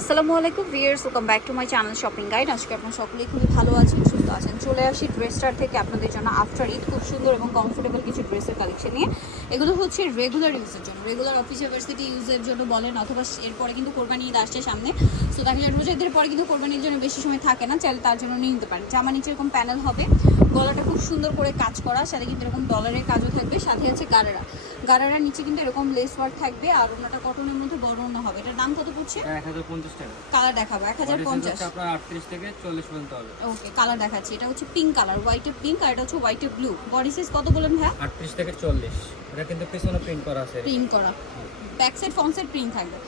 আসসালামু আলাইকুম viewers, welcome back to my channel shopping guide. আজকে আপনারা সকলেই খুবই ভালো আছেন, সুস্থ আছেন। চলে আসি ড্রেসটার থেকে আপনাদের জন্য আফটার ঈদ খুব সুন্দর এবং কমফোর্টেবল কিছু ড্রেসের কালেকশন নিয়ে। এগুলো হচ্ছে রেগুলার ইউজের জন্য, রেগুলার অফিস ইউনিভার্সিটি ইউজের জন্য বলেন, অথবা এরপরে কিন্তু কোরবানি ঈদ আসছে সামনে। সো দেখা যায় রোজা ঈদের পরে কিন্তু কোরবানির জন্য বেশি সময় থাকে না, চাইলে তার জন্য নিয়ে নিতে পারেন। জামা নিচে এরকম প্যানেল হবে, গলাটা খুব সুন্দর করে কাজ করা, সাথে কিন্তু এরকম ডলারের কাজও থাকবে, সাথে হচ্ছে গারারা নিচে কিন্তু এরকম লেস ওয়ার্ক থাকবে, আর ওনাটা কটনের মধ্যে বড় ওনা হবে। এটার দাম কত পড়ছে? 1050 টাকা। কালার দেখাবো 1050। আপনার 38 থেকে 40 পর্যন্ত হবে। ওকে, কালার দেখাচ্ছি। এটা হচ্ছে পিঙ্ক কালার, হোয়াইটে পিঙ্ক, আর এটা হচ্ছে হোয়াইটে ব্লু। বডি সাইজ কত বলেন ভাই? 38 থেকে 40। এটা কিন্তু পিছনে প্রিন্ট করা আছে। প্রিন্ট করা, back side front side print থাকবে,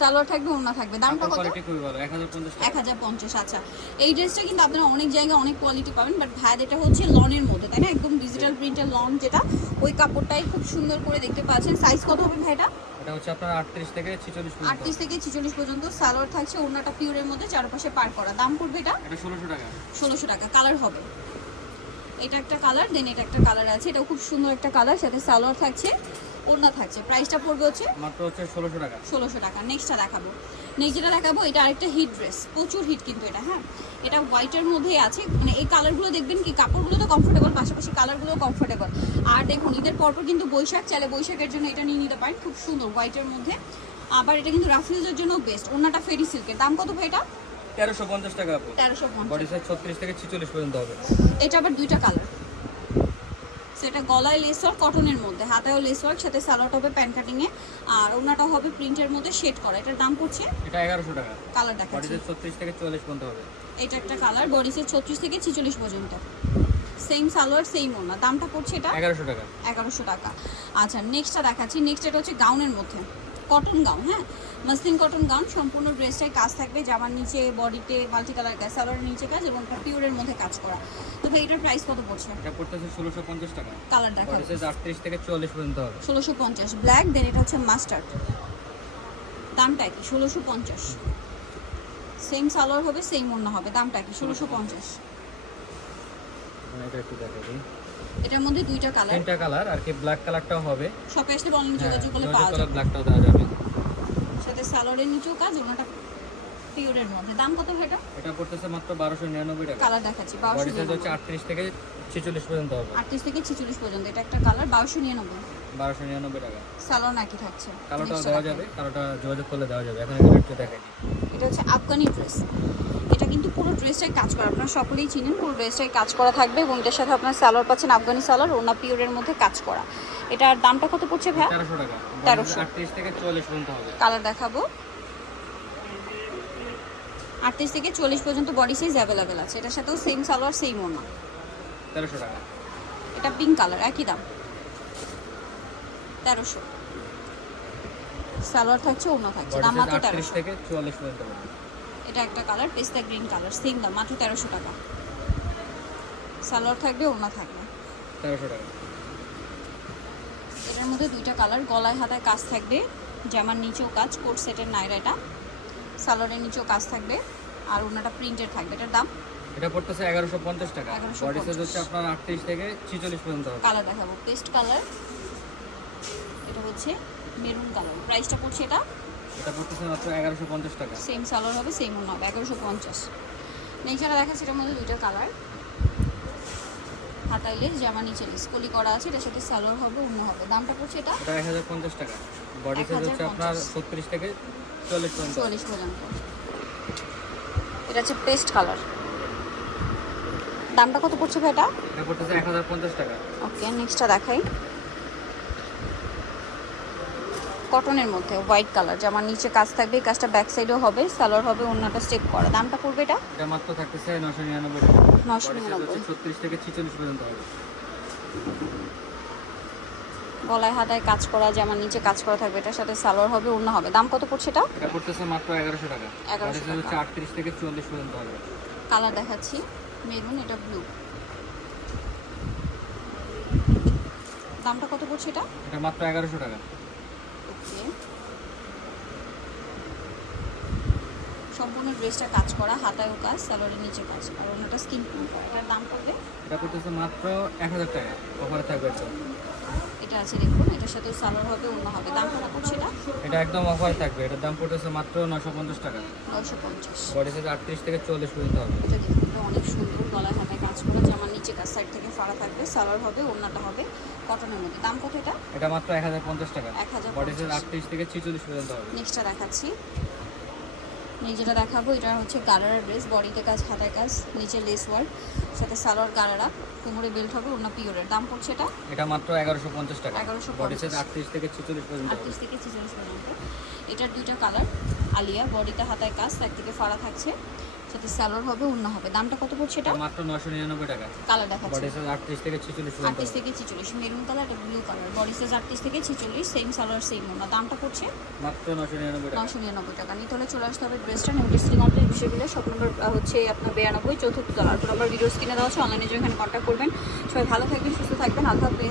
সালোয়ার থাকবে, ওড়না থাকবে। দামটা কত? কোয়ালিটি খুবই ভালো, 1050 টাকা। 1050। আচ্ছা, এই ড্রেসটা কিন্তু আপনারা অনেক জায়গায় অনেক কোয়ালিটি পাবেন, বাট ভাই এটা হচ্ছে লনের মধ্যে, তাই না? একদম ডিজিটাল প্রিন্টের লন, যেটা ওই কাপড়টাই খুব সুন্দর করে দেখতে পাচ্ছেন। সাইজ কত হবে ভাই এটা? এটা হচ্ছে আপনার 38 থেকে 46 পর্যন্ত। 38 থেকে 46 পর্যন্ত। সালোয়ার থাকছে, ওড়নাটা পিওরের মধ্যে, চারপাশে পার করা। দাম পড়বে এটা? এটা 1600 টাকা। 1600 টাকা। কালার হবে, এটা একটা কালার, দেন এটা একটা কালার আছে, এটাও খুব সুন্দর একটা কালার, সাথে সালোয়ার থাকছে, ওড়না থাকছে। প্রাইসটা পড়বে হচ্ছে মাত্র হচ্ছে 1600 টাকা। 1600 টাকা। নেক্সটটা দেখাবো, নেক্সট যেটা দেখাবো এটা আরেকটা হিট ড্রেস, প্রচুর হিট কিন্তু এটা। হ্যাঁ, এটা হোয়াইটের মধ্যেই আছে, মানে এই কালারগুলো দেখবেন কি কাপড়গুলো তো কমফোর্টেবল, পাশাপাশি কালারগুলো কমফোর্টেবল। আর দেখুন ঈদের পরপর কিন্তু বৈশাখ, চাইলে বৈশাখের জন্য এটা নিয়ে নিতে পারেন, খুব সুন্দর হোয়াইটের মধ্যে। আবার এটা কিন্তু রাফিউজের জন্য বেস্ট। ওড়নাটা ফেরি সিল্কের। দাম কত ভাই এটা? 1350 টাকা আপু। 1350। বডি সাইজ 36 থেকে 46 পর্যন্ত হবে। এটা আবার দুইটা কালার, সেটা গলায় লেস ওয়ার্ক, কটনের মধ্যে, হাতেও লেস ওয়ার্ক, সাথে সালোয়ারটা হবে প্যান্ট কাটিং এ, আর ওনাটা হবে প্রিন্টের মধ্যে শেড করা। এটার দাম পড়ছে এটা 1100 টাকা। কালার বডি দেখাচ্ছি, সাইজ 36 থেকে 44 পর্যন্ত হবে। এটা একটা কালার, বডি সাইজ 36 থেকে 46 পর্যন্ত, সেম সালোয়ার সেম ওনা। দামটা পড়ছে এটা 1100 টাকা। 1100 টাকা। আচ্ছা, নেক্সটটা দেখাচ্ছি। নেক্সট এটা হচ্ছে গাউনের মধ্যে, কটন গাউন। হ্যাঁ, মাসলিন কটন গাউন, সম্পূর্ণ ড্রেসটাই কাজ থাকবে, জামার নিচে বডিতে মাল্টি কালার কাজ, সালোয়ারের নিচে কাজ, এবং পিওরের মধ্যে কাজ করা। তো ভাই এটার প্রাইস কত পড়ছে? এটা পড়তেছে 1650 টাকা। কালার দেখাবো, বডি সাইজ 38 থেকে 44 পর্যন্ত হবে। 1650 ব্ল্যাক, দেন এটা হচ্ছে মাস্টার্ড। দামটা কি? 1650। সেম সালোয়ার হবে, সেম ওড়না হবে। দামটা কি? 1650। এটা একটু দেখাই দিই। এটার মধ্যে দুইটা কালার, তিনটা কালার, আর কি ব্ল্যাক কালারটাও হবে। শপে আসলে অনলাইনে যোগাযোগ করলে হ্যাঁ, পাওয়া যাবে। ব্ল্যাকটাও দেওয়া যাবে। সাথে সালোয়ারের নিচেও কাজ, ওনাটা পিওরের মধ্যে। দাম কত ভাই এটা? এটা পড়তেছে মাত্র 1299 টাকা। কালার দেখাচ্ছি, বডি সাইজ 1299। হচ্ছে 38 থেকে 46 পর্যন্ত হবে। 38 থেকে 46 পর্যন্ত। এটা একটা কালার, 1299। 1299 টাকা। সালোয়ার নাকি থাকছে, কালোটাও Next দেওয়া টা যাবে, দেখাই। কালোটা যোগাযোগ করলে দেওয়া যাবে। এখন এটা একটু দেখাই দিই। এটা হচ্ছে আফগানি ড্রেস। এটা কিন্তু পুরো ড্রেসটাই কাজ করা, আপনারা সকলেই চিনেন, পুরো ড্রেসটাই কাজ করা থাকবে, এবং এটার সাথে আপনার সালোয়ার পাচ্ছেন আফগানি সালোয়ার, ওনা পিওরের মধ্যে কাজ করা। এটার দামটা কত পড়ছে ভাই? 1300 টাকা। 1300। 38 থেকে 44 পর্যন্ত হবে। কালার দেখাবো, 38 থেকে 40 পর্যন্ত বডি সাইজ অ্যাভেলেবেল আছে। এটার সাথেও সেম সালোয়ার সেম ওনা। 1300 টাকা। এটা পিঙ্ক কালার, একই দাম, 1300। সালোয়ার থাকছে, ওনা থাকছে, বডি দাম সাইজ মাত্র 38 1300। থেকে 44 পর্যন্ত হবে। এটা একটা কালার, পেস্তা গ্রিন কালার, সেম দাম, মাত্র 1300 টাকা। সালোয়ার থাকবে, ওনা থাকবে। 1300 টাকা। এটার মধ্যে দুইটা কালার, গলায় হাতায় কাজ থাকবে, জামার নিচেও কাজ, কোট সেটের নাইরা এটা, সালোয়ারের নিচেও কাজ থাকবে, আর ওনাটা প্রিন্টের থাকবে। এটার দাম এটা পড়তেছে 1150 টাকা। 1150 বডি সাইজ হচ্ছে আপনার 38 থেকে 46 পর্যন্ত হবে। কালার দেখাবো, পেস্ট কালার, এটা হচ্ছে মেরুন কালার। প্রাইসটা পড়ছে এটা এটা পড়তেছে মাত্র 1150 টাকা। সেম সালোয়ার হবে, সেম ওনা হবে, 1150। নেক্সট যেটা দেখাচ্ছি, এটার মধ্যে দুইটা কালার, হাতায় লেস, জামা নিচে লেস, কলি করা আছে, এটার সাথে সালোয়ার হবে, অন্য হবে। দামটা পড়ছে এটা এটা 1050 টাকা। বডি সাইজ হচ্ছে আপনার 36 থেকে 40 পর্যন্ত। 40 পর্যন্ত। এটা হচ্ছে পেস্ট কালার। দামটা কত পড়ছে ভাই এটা? এটা পড়তেছে 1050 টাকা। ওকে, নেক্সটটা দেখাই। কটনের মধ্যে হোয়াইট কালার, জামার নিচে কাজ থাকবে, এই কাজটা ব্যাক সাইডেও হবে, সালোয়ার হবে, ওড়নাটা স্টেপ করা। দামটা পড়বে এটা এটা মাত্র থাকতেছে 999 টাকা। 999। 36 থেকে 46 পর্যন্ত হবে। গলায় হাতায় কাজ করা, জামার নিচে কাজ করা থাকবে, এটার সাথে সালোয়ার হবে, ওড়না হবে। দাম কত পড়ছে এটা? এটা পড়তেছে মাত্র 1100 টাকা। 1100 এটা হচ্ছে 38 থেকে 44 পর্যন্ত হবে। কালার দেখাচ্ছি, মেরুন, এটা ব্লু। দামটা কত পড়ছে এটা? এটা মাত্র 1100 টাকা। ওকে, সম্পূর্ণ ড্রেসটা কাজ করা, হাতায়ও কাজ, সালোয়ারের নিচে কাজ, আর ওনাটা স্কিন টোন করা। এটার দাম পড়বে এটা পড়তেছে মাত্র 1000 টাকা। অফারে থাকবে এটা। এটা আছে দেখুন, এটার সাথে সালোয়ার হবে, অন্য হবে। দাম কত পড়ছে এটা? এটা একদম অফার থাকবে, এটার দাম পড়তেছে মাত্র 950 টাকা। 950। বডি সাইজ 38 থেকে 44 পর্যন্ত হবে। এটা দেখুন, এটা অনেক সুন্দর, গলায় হাতায় কাজ করা, জামার নিচে কাজ সাইড থেকে ফাড়া থাকবে, সালোয়ার হবে, ওড়নাটা হবে কটনের মধ্যে। দাম কত এটা? এটা মাত্র 1050 টাকা। 1050। বডি সাইজ 38 থেকে 46 পর্যন্ত হবে। নেক্সটটা দেখাচ্ছি। যেটা দেখাবো এটা হচ্ছে গারারা ড্রেস, বডিতে কাজ, হাতায় কাজ, নিচে লেস ওয়ার্ক, সাথে সালোয়ার গারারা, কোমরে বেল্ট হবে, ওড়না পিওরের। দাম পড়ছে এটা? এটা মাত্র 1150 টাকা। 1150। বডি সাইজ 38 থেকে 46 পর্যন্ত হবে। 38 থেকে 46 পর্যন্ত। এটার দুইটা কালার, আলিয়া, বডিতে হাতায় কাজ, সাইড থেকে ফাড়া থাকছে, সাথে সালোয়ার হবে, ওড়না হবে। দামটা কত পড়ছে এটা? এটা মাত্র 999 টাকা। কালার দেখাচ্ছি। বডি সাইজ 38 থেকে 46 পর্যন্ত 38 হবে। থেকে 46, মেরুন কালার, এটা ব্লু কালার, বডি সাইজ 38 থেকে 46, সেম সালোয়ার সেম ওড়না। দামটা পড়ছে মাত্র 999 টাকা। 999 টাকা। নিতে হলে চলে আসতে হবে ড্রেসটা নেমটিস্ট্রি কমপ্লেক্স বিশ্ববিদ্যালয়, শপ নম্বর হচ্ছে আপনার 92, চতুর্থ তলা। আর নাম্বার ভিডিও স্ক্রিনে দেওয়া আছে, অনলাইনে এখানে কন্ট্যাক্ট করবেন। সবাই ভালো থাকবেন, সুস্থ থাকবেন, আল্লাহ হাফেজ।